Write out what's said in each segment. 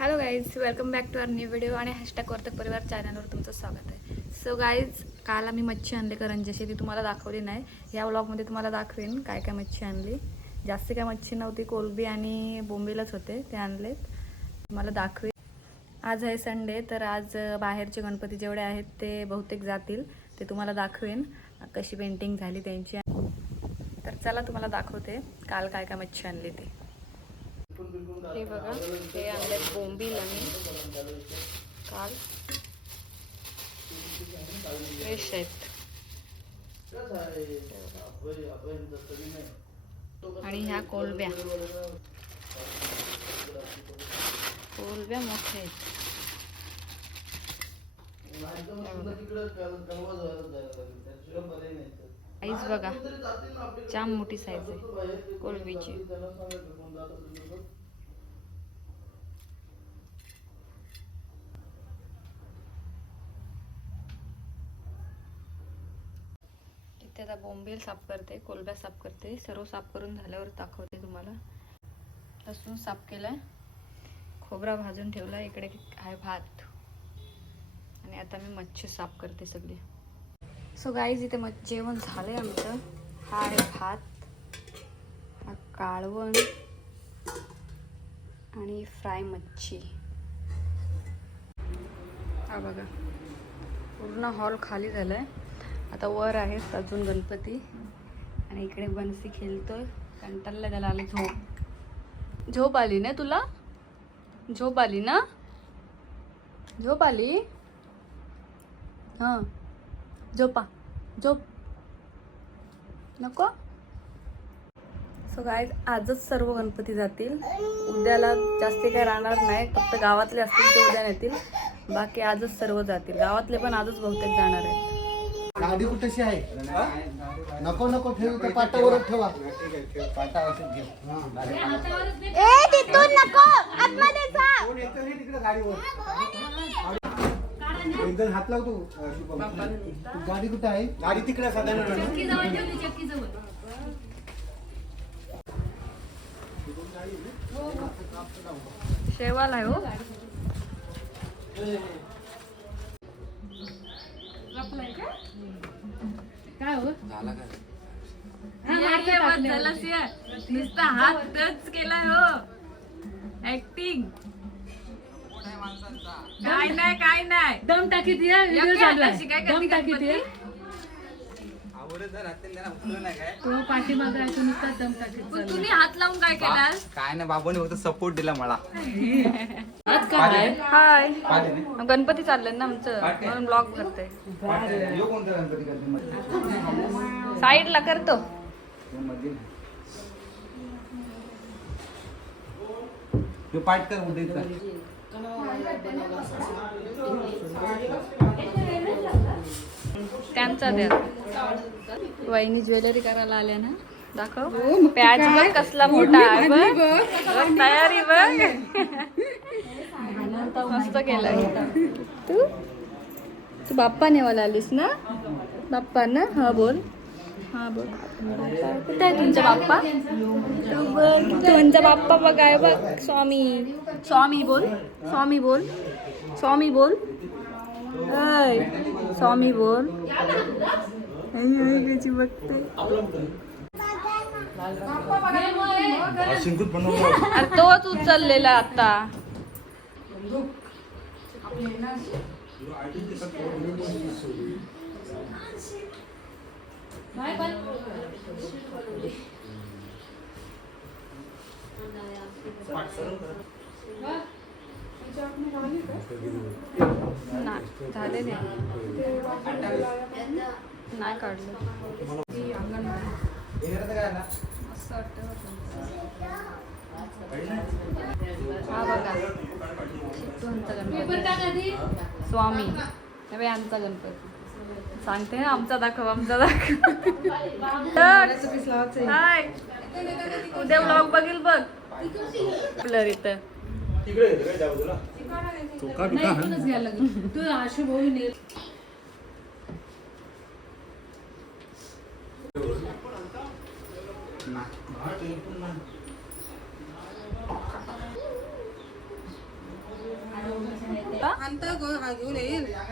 Hello guys welcome back to our new video आणि hashtag Vartak परिवार चॅनलवर तुमचं स्वागत आहे. सो गाईज काल आम्ही मच्छी आणली करंजाशी ती तुम्हाला दाखवली नाही या व्लॉगमध्ये तुम्हाला दाखवेन काय काय मच्छी आणली. जास्त काय मच्छी नव्हती कोलबी आणि बोंबीलच होते ते आणलेत. तुम्हाला दाखवेन. आज आहे संडे तर आज बाहेरचे गणपती जेवढे आहेत ते बहुतेक जातील ते तुम्हाला दाखवेन. कशी पेंटिंग झाली त्यांची. तर चला तुम्हाला दाखवते काल काय काय मच्छी आणली ती. हे बघा हे आणलेत बोंबील आणि काल. फ्रेश आहेत. आणि ह्या कोलब्या. कोलब्या मोठ्या आहेत. साईज बघा जाम मोठी साईज आहे कोलबीची इथे आता बोंबील साफ करते कोलब्या साफ करते. सर्व साफ करून झाल्यावर दाखवते तुम्हाला. लसूण साफ केलाय. खोबरा भाजून ठेवला. इकडे आहे भात. आणि आता मी मच्छी साफ करते सगळी. सो गाईज इथे मग जेवण झालंय आमचं. हा आहे भात हा काळवण आणि फ्राय मच्छी. हा बघा. पूर्ण हॉल खाली झालाय. आता वर आहेत अजून गणपती. आणि इकडे बनसी खेळतोय. कंटाळला त्याला आलं झोप. झोप आली ना तुला? झोप आली ना? झोप आली? हां. झोपा. झोप. नको? सो गाय आजच सर्व गणपती जातील. उद्याला जास्ती काही राहणार नाही. फक्त गावातले असतील ते उद्या नेतील. बाकी आजच सर्व जातील. गावातले पण आजच बहुतेक जाणार आहेत. गाडी कुठेशी आहे? नको नको ठेवू त्या पाटावरच ठेवा. पाटा घे एकदम हात लावतो गाडी कुठे आहे? गाडी तिकडे साधारण. शेवाल आहे हो. नुसता हात टच केलाय हो. ऍक्टिंग काय नाही काय नाही. दम टाकी दिया व्हिडिओ योग्य चालू हाताशी काय आहे करते दम टाकी दिया गणपती? तो पाठीमागे आहे तो नुसता दम टाकी पण तुम्ही हात लावून काय केलास? काय नाही बाबांनी फक्त सपोर्ट दिला मला. आज काय आहे हाय? गणपती चालले ना आमचं. म्हणून ब्लॉग करते? साईडला करतो. यो पाठ कर उद्या कर त्यांचा द्या. वहिनी ज्वेलरी करायला आल्या ना? दाखव. पॅच बघ कसला मोठा आहे बघ. बघ, तयारी बघ. मस्त केलाय. तू? तू बाप्पा नेवायला आलीस ना? बाप्पा ना हा बोल. हा बोल। कुठे आहे तुमचा बाप्पा तू बघ तुमचा बाप्पा बघ आहे बघ स्वामी। स्वामी बोल स्वामी बोल स्वामी बोल। ऐ स्वामी बोल। आई, आई, त्याची बघते अरे तोच उचललेला आता। नाही झालेले नाही काढलं. मस्त वाटतं हा बघा गणपती स्वामी आमचा गणपती. सांगते ना आमचा दाखव आमचा दाखव. हाय. उद्या ब्लॉग बघील बघ. आपलं इथं. नाही तू आशू भाऊ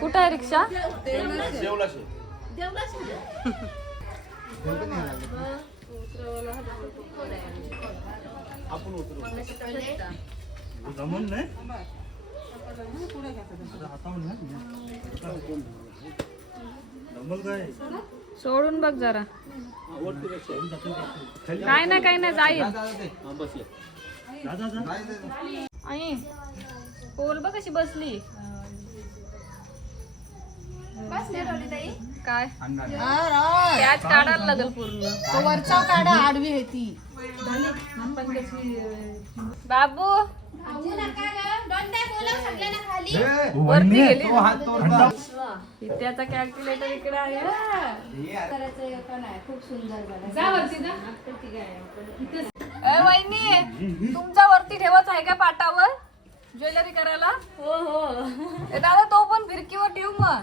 कुठं आहे रिक्षा? सोडून बघ जरा. काय नाही काय नाही जाईल. आई पोल बघ कशी बसली? काय? प्याज काढायला लागल पूर्ण. तो वरचा काढा आडवी आहे ती. बाबू. वरती गेली. त्याचा कॅल्क्युलेटर इकडे आहे. जा वरती जा. ए, वहिनी तुमच्या वरती ठेवत आहे का पाटावर? ज्वेलरी करायला? हो हो. दादा तो पण फिरकीवर ठेव मग.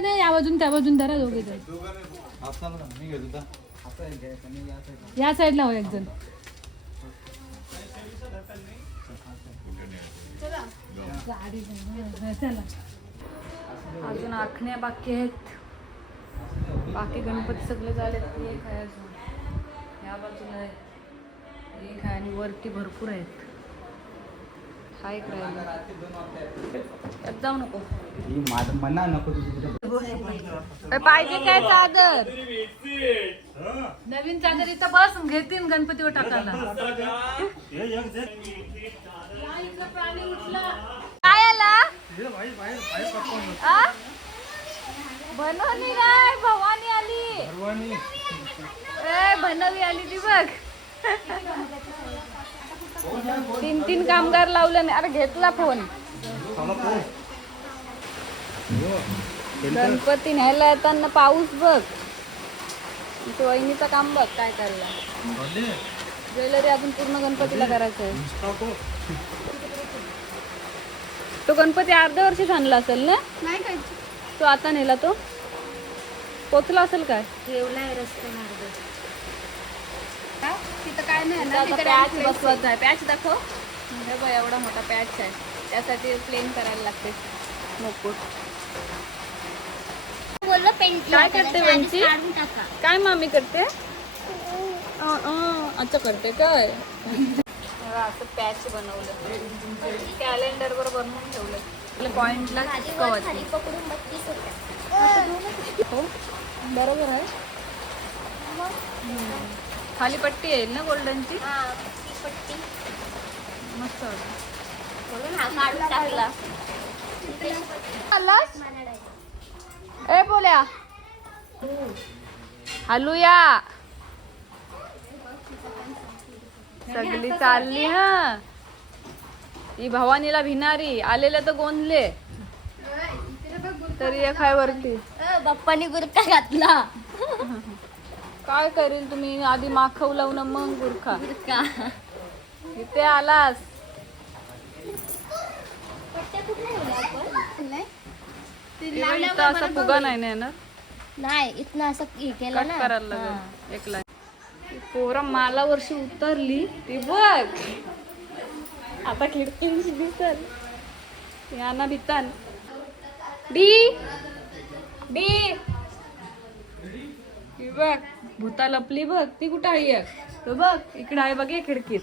नाही, या बाजून त्या बाजून धरा दोघे जण. या साईडला हो एक जण. अजून आखण्या बाकी आहेत. बाकी गणपती सगळे झाले. एक आहे अजून. या बाजूला आहे एक आहे आणि वरती भरपूर आहेत. हा एक राहिला जाऊ नको. मना नको पाहिजे काय चादर? नवीन चादर इथं बस घेतील गणपतीवर टाकायला. काय आला? बनवली नाही भवानी आली. ए बनवी आली ती बघ तीन तीन कामगार लावले नाही अरे घेतला फोन. गणपती न्यायला येताना पाऊस बघ. इथे वहिनीचं काम बघ काय करला ज्वेलरी अजून पूर्ण गणपतीला करायचं आहे. तो गणपती अर्ध्या वर्षीच आणला असेल ना? नाही काय? तो आता नेला तो? पोचला असेल काय? ठेवलाय रस्ते मार्ग तिथं काय नाही पॅच बसवायचा आहे. पॅच दाखव. हे बघ एवढा मोठा पॅच आहे. त्यासाठी प्लेन करायला लागते. पेंट काय करते वेंची? काढून टाका. काय मामी करते? अच्छा करते काय? असं पॅच बनवलं. कॅलेंडर वर बनवून ठेवलं. पॉइंटला हो बरोबर आहे. खाली पट्टी येईल ना गोल्डनची? हा, ती पट्टी. मस्त वाटतं. म्हणून हा काढून टाकला. आलास? ए बोल्या. हलूया सगळी चालली हा. ही भवानीला भिनारी. आलेल्या तर गोंधले. तरी एक आहे वरती. अ, बाप्पानी गुरका घातला. काय करेल तुम्ही? आधी माखव लावून मग गुरखा इथे आलास. पट्ट्या कुठे ठेवल्या आपण? नाही. ते तेव्हा इथं असा फुगा. नाही ना येणार? नाही इथनं असं हे केलं कट ना. करायला हा. लागेल. एक लाईन पोरा माला वर्षी उतरली ती बघ. आता खिडकींची दिसल याना भितान. डी. डी. ही बघ भूता लपली बघ ती कुठं आहे एक? तो बघ इकडे आहे बघ या खिडकीत.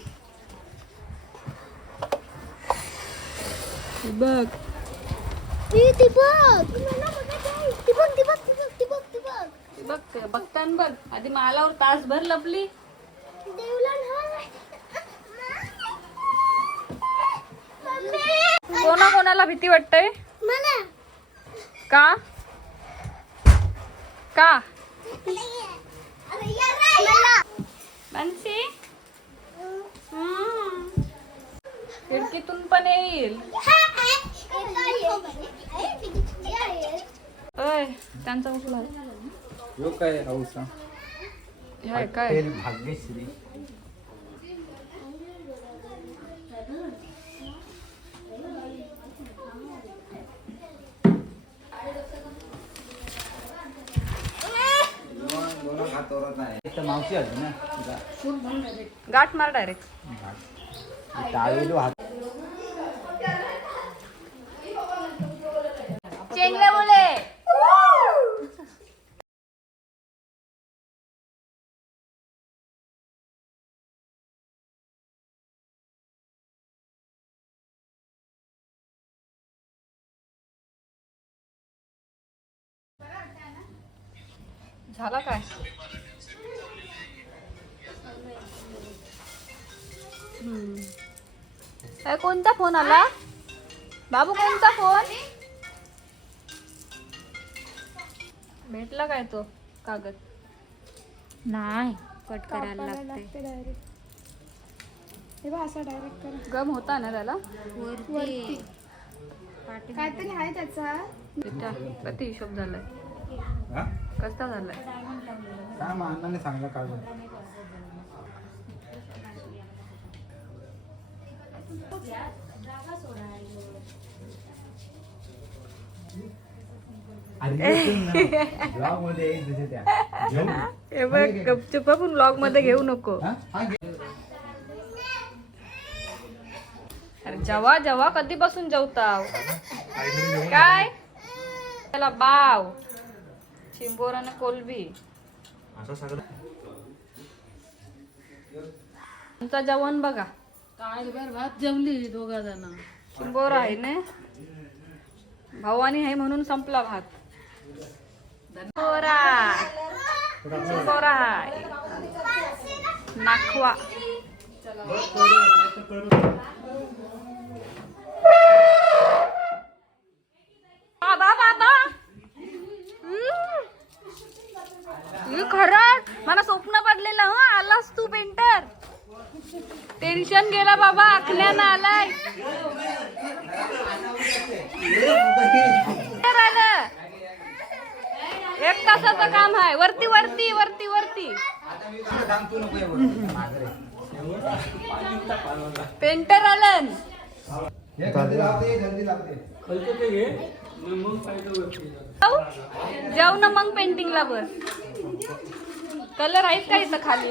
बघ. ती ती बघ बघ बघतान आधी मालावर तासभर लपली. कोणा कोणाला भीती वाटतंय? का? का? बन्सी खिडकीतून पण येईल. अय त्यांचा उचला यो काय हौसा हाय काय? भाग्यश्री. मावशी आली ना. गाठ मार डायरेक्ट टावेलो हात. चेंगले बोले. झाला काय? काय कोणता फोन आला? बाबू कोणता फोन? भेटला काय तो कागद? नाही कट करायला लागते गम होता ना त्याला? वरती. काहीतरी आहे त्याचा. किती किती हिशोब झालाय? हा? कसा झालाय? काय अण्णाने सांगलं काढून ब्लॉगमध्ये एक दिसे त्या घेऊ. हे बघ गपचूप पण ब्लॉगमध्ये घेऊ नको. जेव्हा जेव्हा कधीपासून जेवताव? काय? त्याला बाव. चिंबोर आणि कोलबी. तुमचं जेवण बघा. काय बरं भात जेवली दोघा जण. चिंबोर आहे ना? भवानी आहे म्हणून संपला भात. चिंबोरा चिंबोरा आहे. नाखवा. बाबा. बाबा खरं मला स्वप्न पडलेलं हं. आलास तू पेंटर. टेन्शन गेला बाबा आखल्यानं आलाय एक तासाचं काम आहे. वरती वरती वरती वरती. पेंटर आलं जाऊ. ना मग पेंटिंगला बस. कलर आहेत का इथं खाली?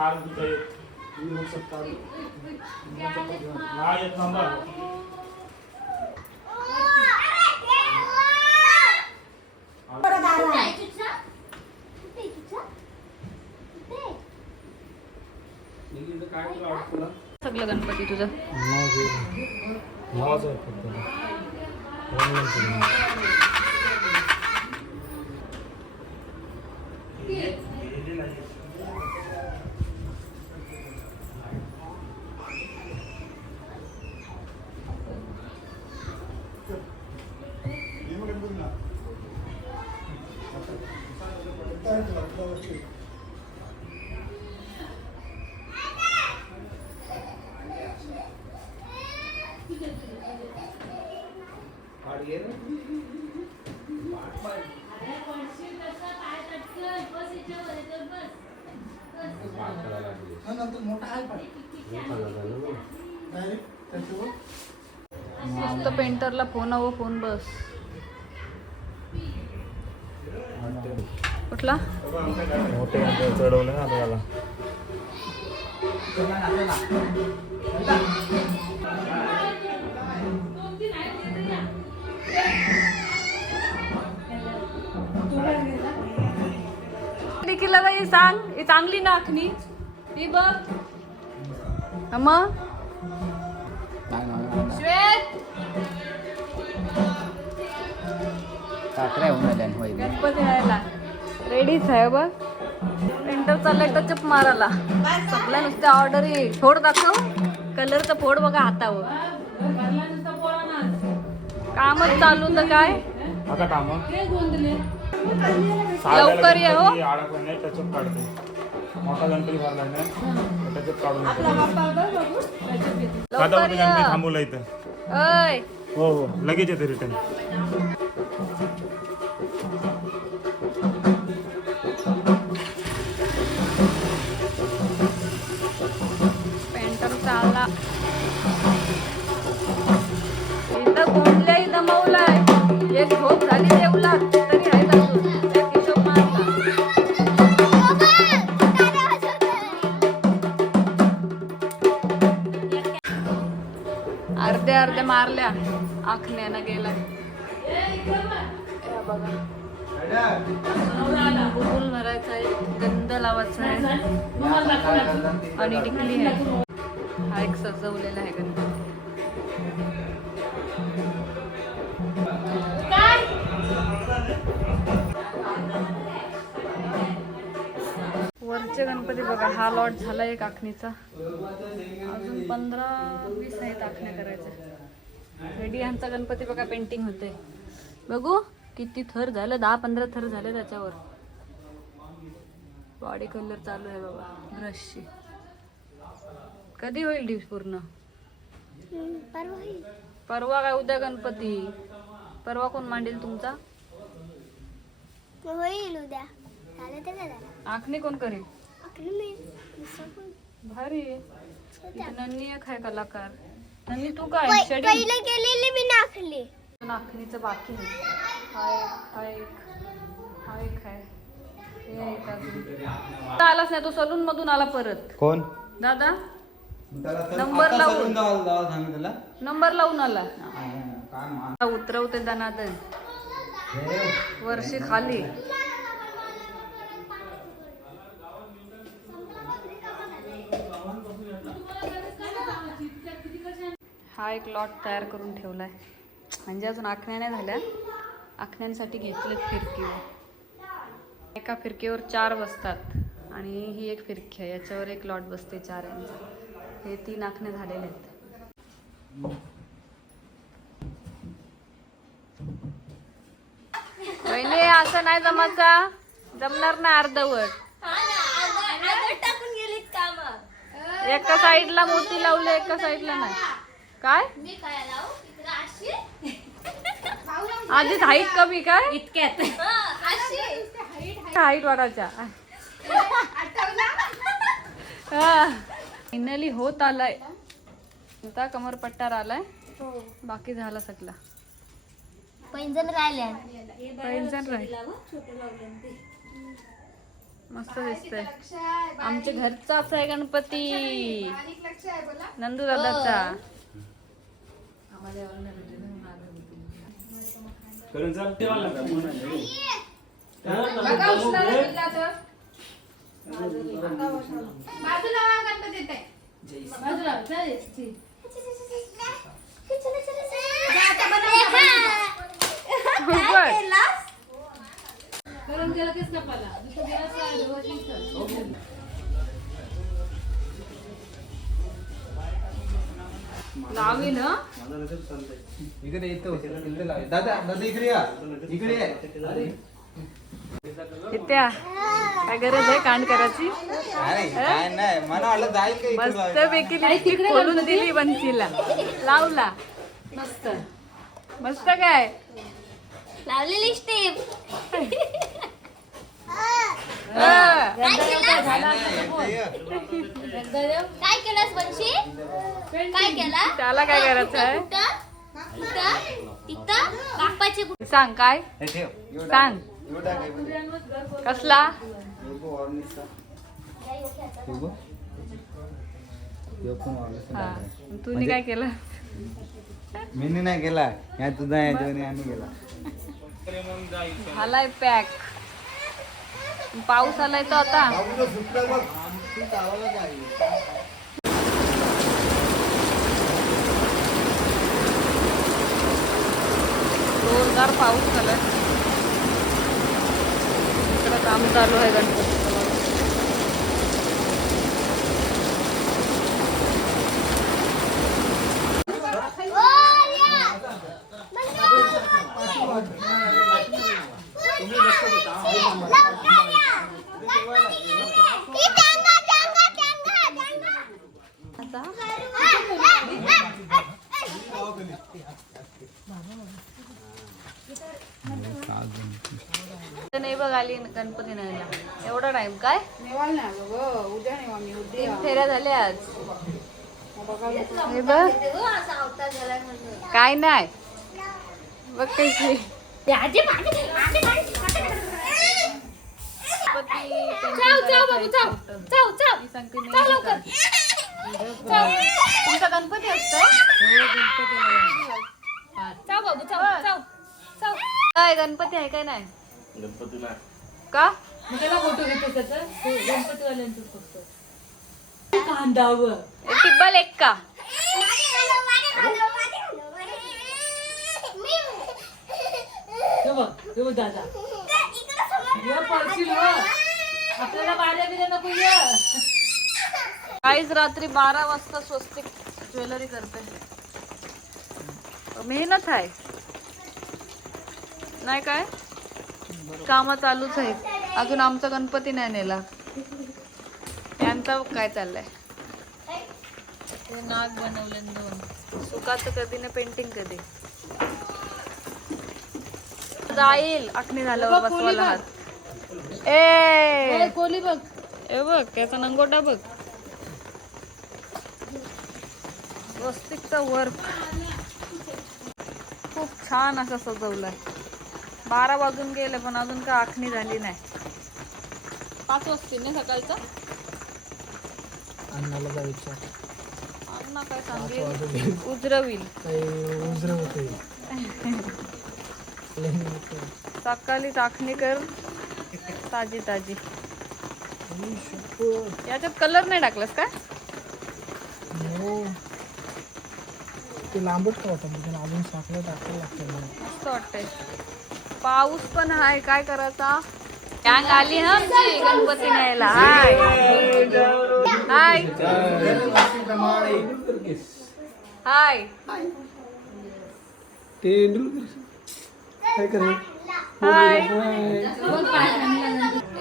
सब चालू. हा एक नंबर सगळं गणपती तुझं नावाच आहे फक्त ऑनलाईन केलं. मस्त पेंटरला फोन हवं फोन बस. कुठला? चढवलं ना देखील ही सांग ही चांगली नाखणी ही बघ. मग? श्वेत. होऊन आल्या होय गणपती यायला रेडीच आहे बघ पेंटर चाललाय टचअप मारायला. सगळ्या नुसत्या ऑर्डर फोड दाखव. कलरचं फोड बघा हातावर. कामच चालू तर काय? आता काम? लवकर ये हो. काढते. मोठा गणपती भरला नाही काढून लवकर थांबवला इथं. अय हो हो. लगेच येते रिटर्न झोप झाली देवला तरी आहे मारल्या. आखण्यानं गेला. बुलबुल भरायचा आहे. गंध लावायचा आहे. आणि टिकली आहे. हा एक सजवलेला आहे गंध. वरचे गणपती बघा हा लॉट झाला एक आखणीचा. अजून पंधरा वीस आहेत आखण्या करायच्या रेडी यांचा गणपती बघा पेंटिंग होते बघू किती थर झालं? दहा पंधरा थर झाले त्याच्यावर. बॉडी कलर चालू आहे बाबा ब्रशची कधी होईल डिश पूर्ण? परवा काय उद्या गणपती? परवा कोण मांडेल तुमचा? होईल उद्या. आखणी कोण करेल? भारी नन्नी एक आहे कलाकार. नन्नी तू काय? शेडी पहिले केलेली मी नाखली नाखणीचं बाकी आहे. हा एक हा एक हा एक आहे. हे एक अजून. आता आलाच नाही तो सलून मधून आला परत. कोण? दादा? नंबर लावून. नंबर लावून आला. उतरवते दनादन. वर्षी खाली. हा एक लॉट तयार करून ठेवलाय. म्हणजे अजून आखण्या नाही झाल्या. आखण्यांसाठी घेतले फिरकी एका फिरकीवर चार बसतात आणि ही एक फिरकी आहे. याच्यावर एक लॉट बसते चार यांचा. हे तीन आखणे झालेले आहेत. वहिनी असं नाही जमाचा जमणार ना अर्धवट. एका साईडला मोती लावले एका साईडला नाही. काय? मी काय लावू? इकडे अशी. आधीच हाईट कमी काय? इतक्यात. अशी. हाईट वाढायच्या फायनली होत आलाय. आता कमरपट्टार आलाय. बाकी झाला सगळा. पैंजण राहिले. पैंजण राहील. मस्त दिसतंय. आमच्या घरचा फ्राय गणपती नंदू दादाचा. करून चाल बाजूला गणपती येत आहे. बाजूला चल, ची. करून गेलं कीच कपाला. दुसरं दिवस आहे, दोघं तीच. लावी ना? इकडे येतो इकडे लाव. दादा दादा इकडे या. इकडे काय गरज आहे कांड करायची? मस्त. पैकी लिपस्टिक खोलून दिली बंसीला. लावला. मस्त. मस्त काय? लावलेली स्टेप नाही, इकडे ये. एकदा येऊ. काय केलंस बनशी काय केला त्याला काय करायचं आहे तिथं बाप्पाचे सांग काय सांग. काय. कसला हा. तुम्ही काय केलं मीनी नाही या तुझा याच्यावर आम्ही गेला झालाय पॅक पाऊस आलाय तर आता जोरदार पाऊस झालाय इकडे काम चालू आहे गणपती तुम्ही गणपती नाही एवढा टाइम काय? नेवाल ना गं. उद्या नेवा मी उद्या. तीन फेऱ्या झाल्या आज. हे बघ. काय नाही. बघ कशी. तुमचा गणपती असतो? काय गणपती आहे काय नाही? का? फोटो घेतो त्याचा. तो गणपतीवाल्यांचं फक्त कांदावं एक टिब्बल एक का? बघ बघ दादा. ये पळशील व. आपल्याला बाऱ्या बिऱ्या नको ये. काहीच रात्री बारा वाजता स्वस्तिक ज्वेलरी करते. मेहनत आहे. नाही काय? काम चालूच आहेत. अजून आमचा गणपती नाही नेला. त्यांचा काय चाललंय? नाग बनवले दोन. सुकाचं कधी ना पेंटिंग कधी. जाईल. आखणी झाल्यावर बसवायला हात. ए! कोली बघ. ए बघ त्याचा नंगोटा बघ. स्वस्तिकचा वर्क. खूप छान असं सजवलंय. बारा वाजून गेले पण अजून काय आखणी झाली नाही. पाच वाजतील ना सकाळचं? अन्नाला जायचं अण्णा काय सांगेल? उजरवील. उजरं होते सकाळी आखणी कर ताजी ताजी. याच्यात कलर नाही टाकलास काय? ते लांबच का होतं अजून साखर टाकायला लागतं मस्त वाटतंय. पाऊस पण हाय काय करायचा? गँग आली हा? आमची गणपती न्यायला हाय. हाय. हाय. हाय.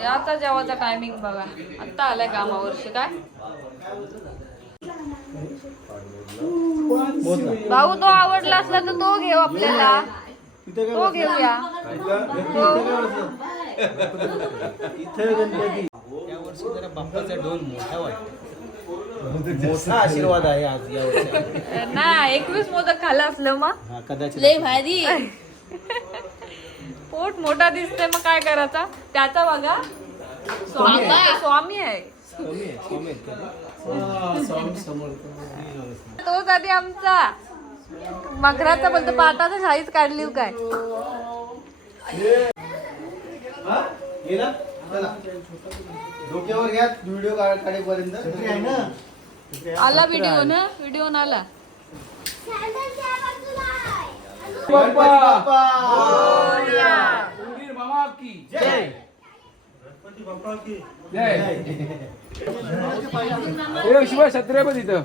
आता जेवायचा टायमिंग बघा. आता आलाय कामावरशी काय? भाऊ तो आवडला असला तर तो घेऊ आपल्याला. तो घेऊया. यावर्षी जरा बाप्पाचा डोल मोठा वाटतो. मोठा आशीर्वाद आहे आज यावर्षी ना एकवीस मोदक खाल्ला असलं मग. हा कदाचित. लय भारी. पोट मोठा दिसतोय मग काय करायचा? त्याचा बघा. स्वामी आहे, स्वामी आहे. स्वामी आहे, स्वामी आहेत का ते? स्वामी समर्थ तो कधी आमचा. मकराचा बोलतो पाटाचा शाहीच काढली हो? काय हा? डोक्यावर घ्या व्हिडिओ काढेपर्यंत. आहे ना? आला व्हिडिओ ना? व्हिडिओ आला. गणपती बाप्पा. उंदीर मामा की. जय. जय. ए शिवाय सत्रे पण इथं.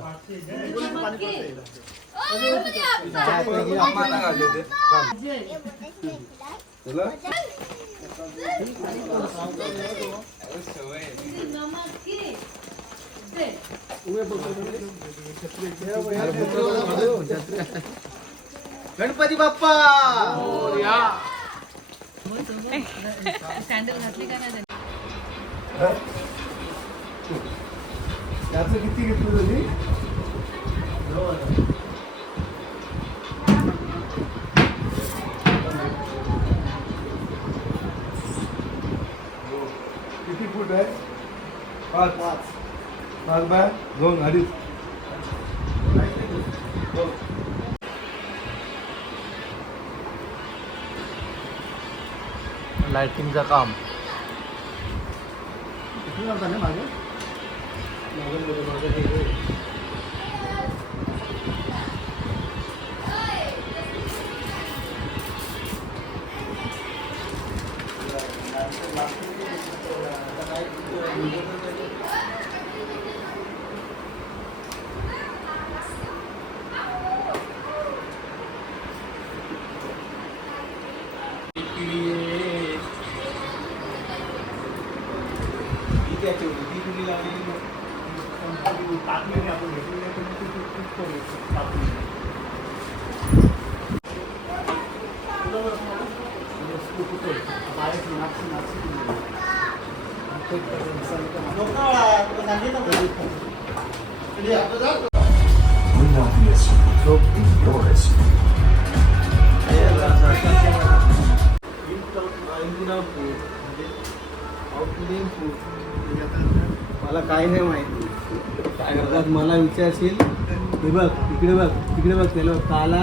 गणपती बाप्पा! सँडल घातली का नाही त्याचं किती घेतलं तुम्ही आहे पाच. पाच. पाच बाय दोन अडीच लाइटिंगचं काम. मागे. काय नाही माहिती. काय करतात? मला विचारशील. हे बघ इकडे बघ तिकडे बघ त्याला काला